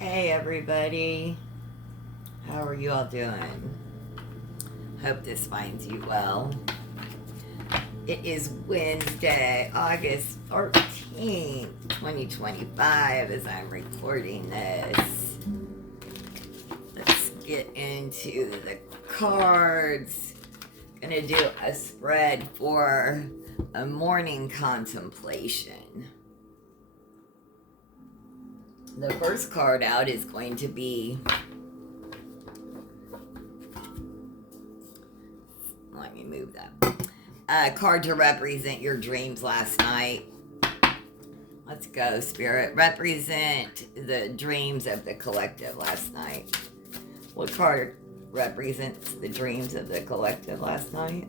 Hey everybody, how are you all doing? Hope this finds you well. It is Wednesday, August 14th, 2025 as I'm recording this. Let's get into the cards. Gonna do a spread for a morning contemplation. The first card out is going to be, let me move that, a card to represent your dreams last night. Let's go, Spirit. Represent the dreams of the collective last night. What card represents the dreams of the collective last night?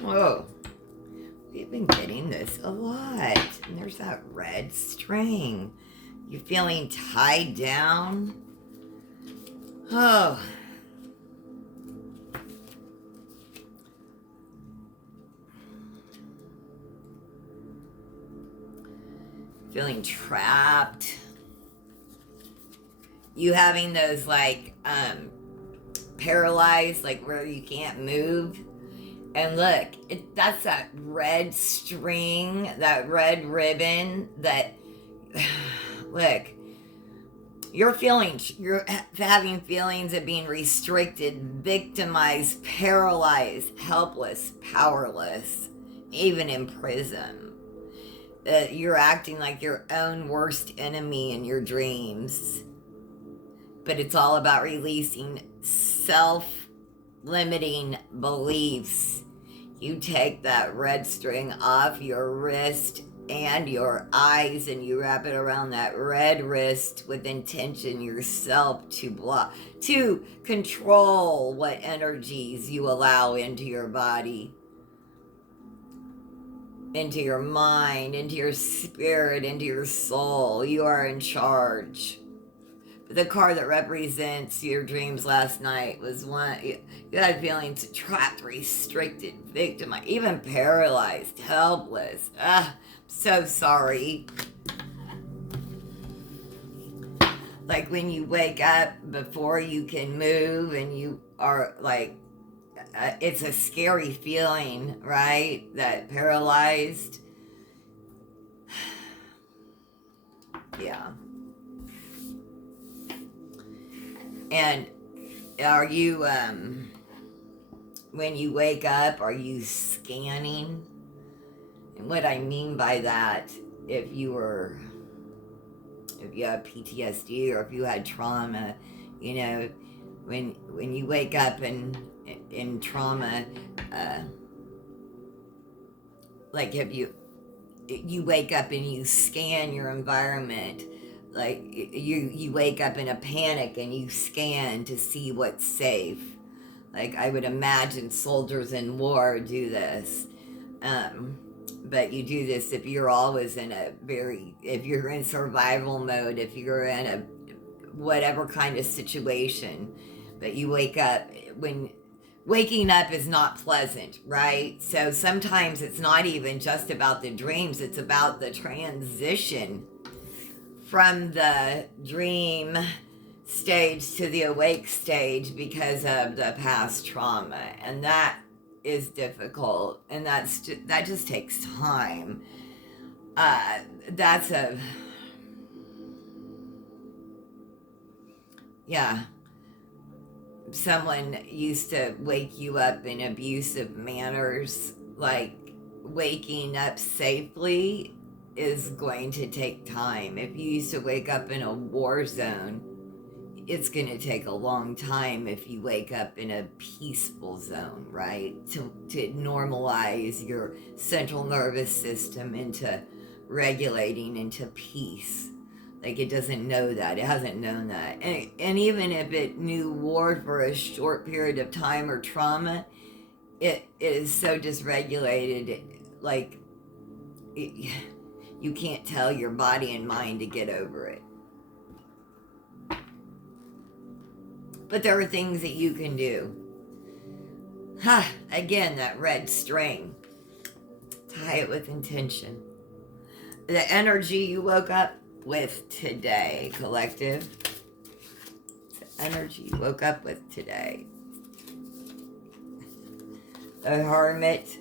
Whoa. We've been getting this a lot. And there's that red string. You feeling tied down? Oh. Feeling trapped. You having those paralyzed, like where you can't move. And look, that's that red string, that red ribbon that, look, you're having feelings of being restricted, victimized, paralyzed, helpless, powerless, even in prison. You're acting like your own worst enemy in your dreams. But it's all about releasing self-limiting beliefs. You take that red string off your wrist and your eyes and you wrap it around that red wrist with intention yourself to control what energies you allow into your body, into your mind, into your spirit, into your soul. You are in charge. The card that represents your dreams last night was one you had feelings trapped, restricted, victimized, even paralyzed, helpless. So sorry. Like when you wake up before you can move and you are like, it's a scary feeling, right? That paralyzed. Yeah. And are you, when you wake up, are you scanning? And what I mean by that, if you have PTSD or if you had trauma, when you wake up in trauma, like if you wake up and you scan your environment, like you wake up in a panic and you scan to see what's safe. Like I would imagine soldiers in war do this, but you do this if you're always if you're in survival mode, if you're in a whatever kind of situation. But you wake up, when waking up is not pleasant, right? So sometimes it's not even just about the dreams, it's about the transition from the dream stage to the awake stage because of the past trauma. And that is difficult, and that just takes time. Someone used to wake you up in abusive manners. Like waking up safely is going to take time. If you used to wake up in a war zone, it's going to take a long time. If you wake up in a peaceful zone, right? To normalize your central nervous system into regulating into peace. Like it doesn't know that. It hasn't known that. And even if it knew war for a short period of time or trauma, it is so dysregulated. Like you can't tell your body and mind to get over it. But there are things that you can do. Again, that red string. Tie it with intention. the energy you woke up with today, collective. The energy you woke up with today. The Hermit.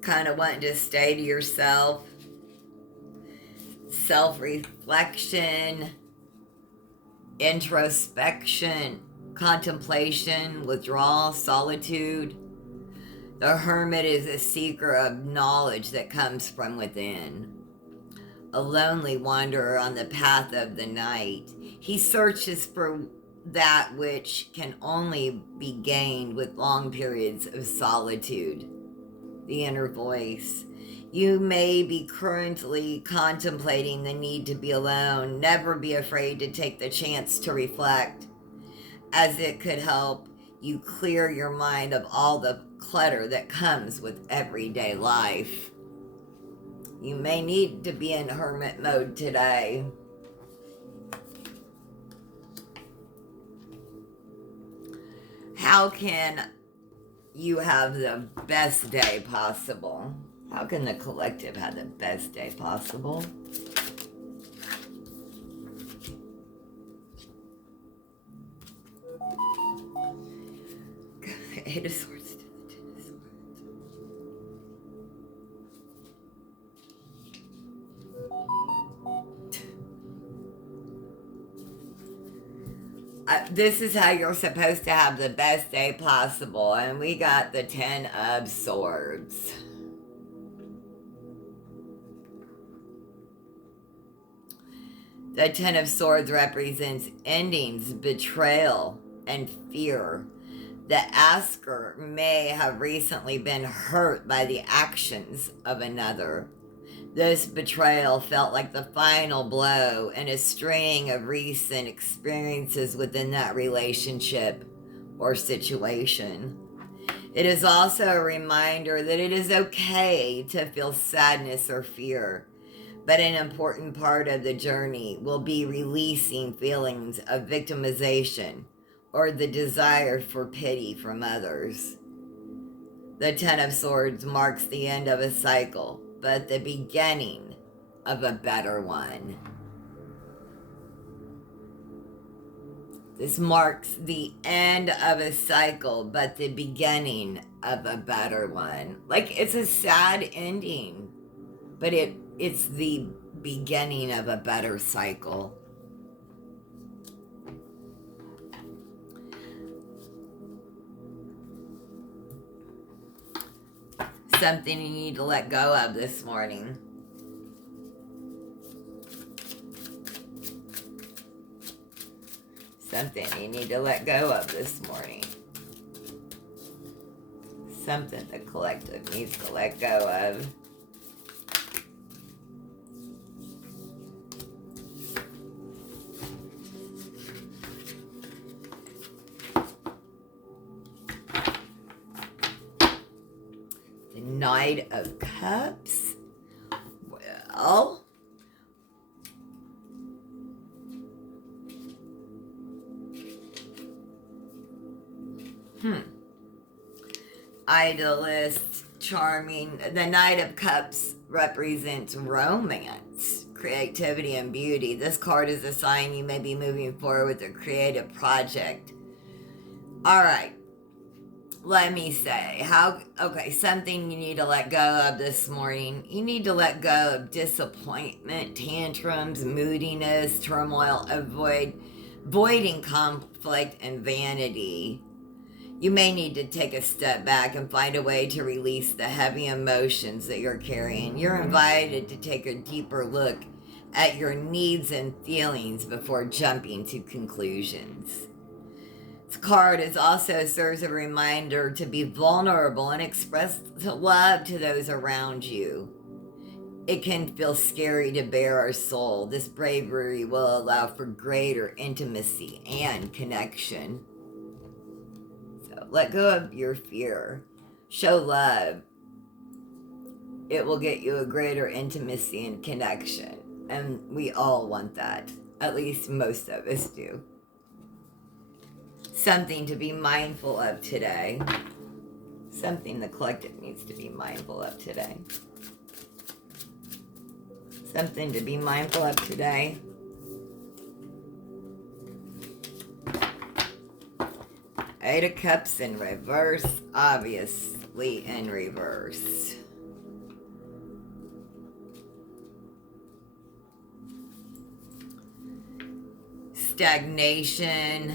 Kind of wanting to stay to yourself. Self-reflection. Introspection. Contemplation. Withdrawal. Solitude. The Hermit is a seeker of knowledge that comes from within. A lonely wanderer on the path of the night. He searches for that which can only be gained with long periods of solitude. The inner voice. You may be currently contemplating the need to be alone. Never be afraid to take the chance to reflect, as it could help you clear your mind of all the clutter that comes with everyday life. You may need to be in hermit mode today. How can you have the best day possible? How can the collective have the best day possible? Eight of Swords to the Ten of Swords. This is how you're supposed to have the best day possible. And we got the Ten of Swords. The Ten of Swords represents endings, betrayal, and fear. The asker may have recently been hurt by the actions of another. This betrayal felt like the final blow in a string of recent experiences within that relationship or situation. It is also a reminder that it is okay to feel sadness or fear, but an important part of the journey will be releasing feelings of victimization or the desire for pity from others. The Ten of Swords marks the end of a cycle, but the beginning of a better one. This marks the end of a cycle, but the beginning of a better one. Like, it's a sad ending, but it's the beginning of a better cycle. Something you need to let go of this morning. Something you need to let go of this morning. Something the collective needs to let go of. The Knight of Cups. Well, idolist, charming. The Knight of Cups represents romance, creativity, and beauty. This card is a sign you may be moving forward with a creative project. All right. Let me say, something you need to let go of this morning. You need to let go of disappointment, tantrums, moodiness, turmoil, avoiding conflict and vanity. You may need to take a step back and find a way to release the heavy emotions that you're carrying. You're invited to take a deeper look at your needs and feelings before jumping to conclusions. This card also serves a reminder to be vulnerable and express love to those around you. It can feel scary to bare our soul. This bravery will allow for greater intimacy and connection. So let go of your fear. Show love. It will get you a greater intimacy and connection. And we all want that. At least most of us do. Something to be mindful of today. Something the collective needs to be mindful of today. Something to be mindful of today. Eight of Cups in reverse, obviously in reverse. Stagnation,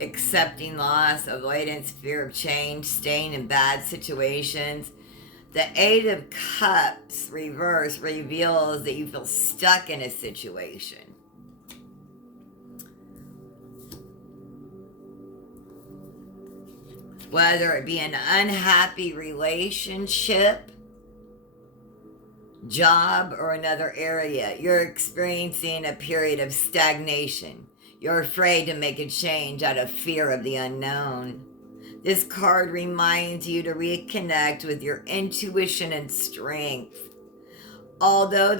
accepting loss, avoidance, fear of change, staying in bad situations. The Eight of Cups reverse reveals that you feel stuck in a situation. Whether it be an unhappy relationship, job, or another area, you're experiencing a period of stagnation. You're afraid to make a change out of fear of the unknown. This card reminds you to reconnect with your intuition and strength. Although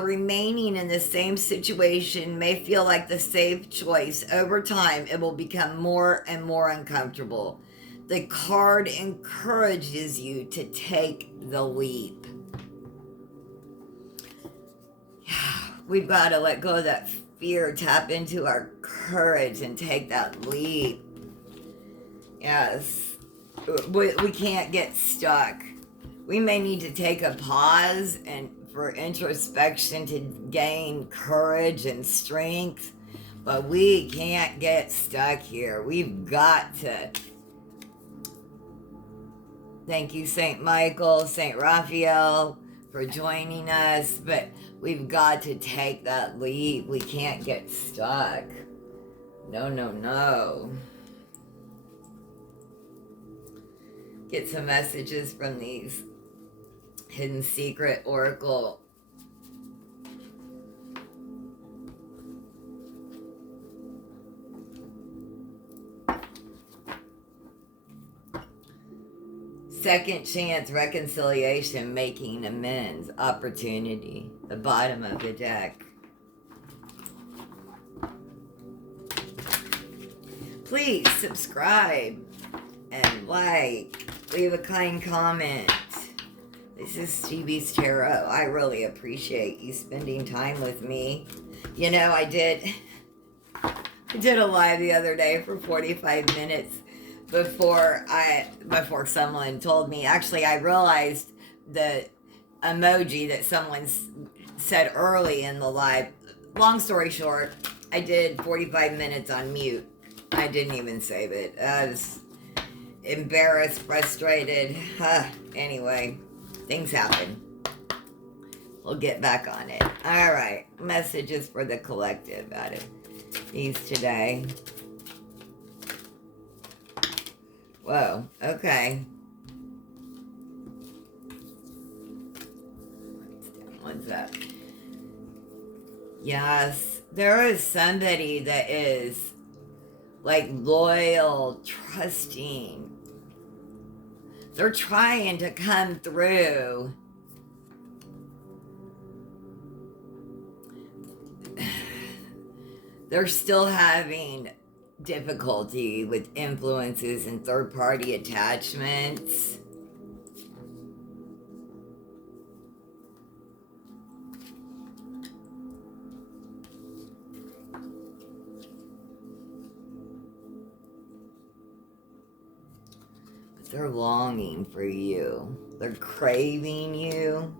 remaining in the same situation may feel like the safe choice, over time it will become more and more uncomfortable. The card encourages you to take the leap. We've got to let go of that fear, tap into our courage, and take that leap. Yes, we can't get stuck. We may need to take a pause and for introspection to gain courage and strength, but we can't get stuck here. We've got to. Thank you, St. Michael, St. Raphael, for joining us, but we've got to take that leap. We can't get stuck. No, no, no. Get some messages from these Hidden Secret Oracle. Second chance, reconciliation, making amends, opportunity. The bottom of the deck. Please subscribe and like. Leave a kind comment. This is Stevie's Tarot. I really appreciate you spending time with me. You know, I did a live the other day for 45 minutes before someone told me. Actually, I realized the emoji that someone said early in the live. Long story short, I did 45 minutes on mute. I didn't even save it. I was embarrassed, frustrated. Anyway, things happen. We'll get back on it. All right, messages for the collective out of these today. Whoa, okay. What's up? Yes, there is somebody that is like loyal, trusting. They're trying to come through. They're still having difficulty with influences and third-party attachments. But they're longing for you. They're craving you.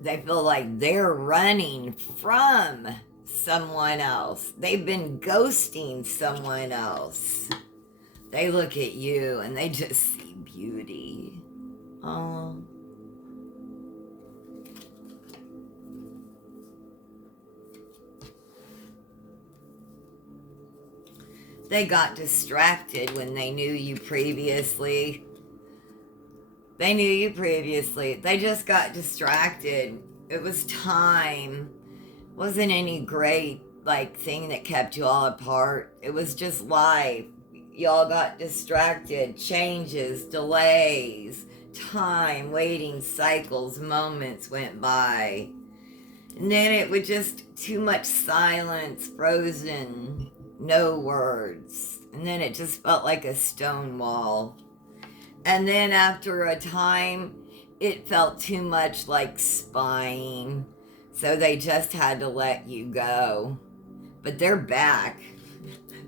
They feel like they're running from someone else. They've been ghosting someone else. They look at you and they just see beauty. Oh. They got distracted when they knew you previously. They knew you previously. They just got distracted. It was time. Wasn't any great thing that kept you all apart. It was just life. Y'all got distracted. Changes, delays, time, waiting cycles, moments went by. And then it was just too much silence, frozen, no words. And then it just felt like a stone wall. And then after a time, it felt too much like spying. So they just had to let you go. But they're back.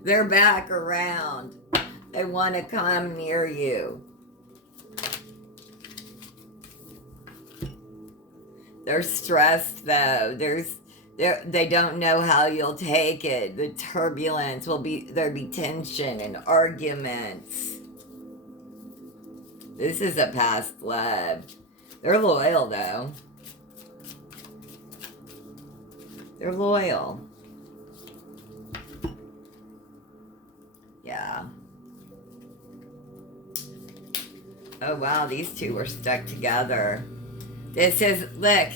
They're back around. They want to come near you. They're stressed though. They don't know how you'll take it. The turbulence there'll be tension and arguments. This is a past love. They're loyal though. They're loyal. Yeah. Oh wow, these two were stuck together. This is, look,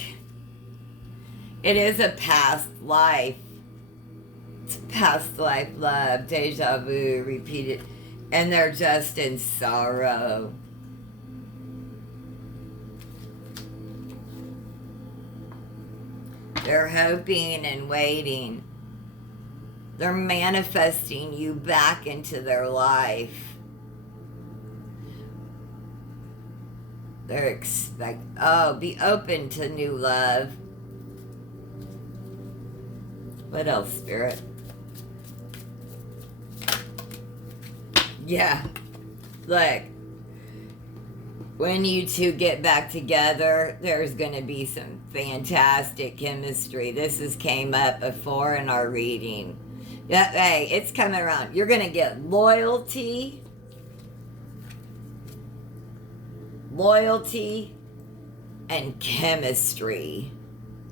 it is a past life. It's past life love, deja vu, repeated, and they're just in sorrow. They're hoping and waiting. They're manifesting you back into their life. They're be open to new love. What else, Spirit? Yeah. Look, when you two get back together, there's going to be some fantastic chemistry. This has came up before in our reading. Yeah, hey, it's coming around. You're going to get loyalty and chemistry.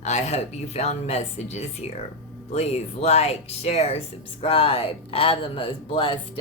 I hope you found messages here. Please like, share, subscribe. Have the most blessed day.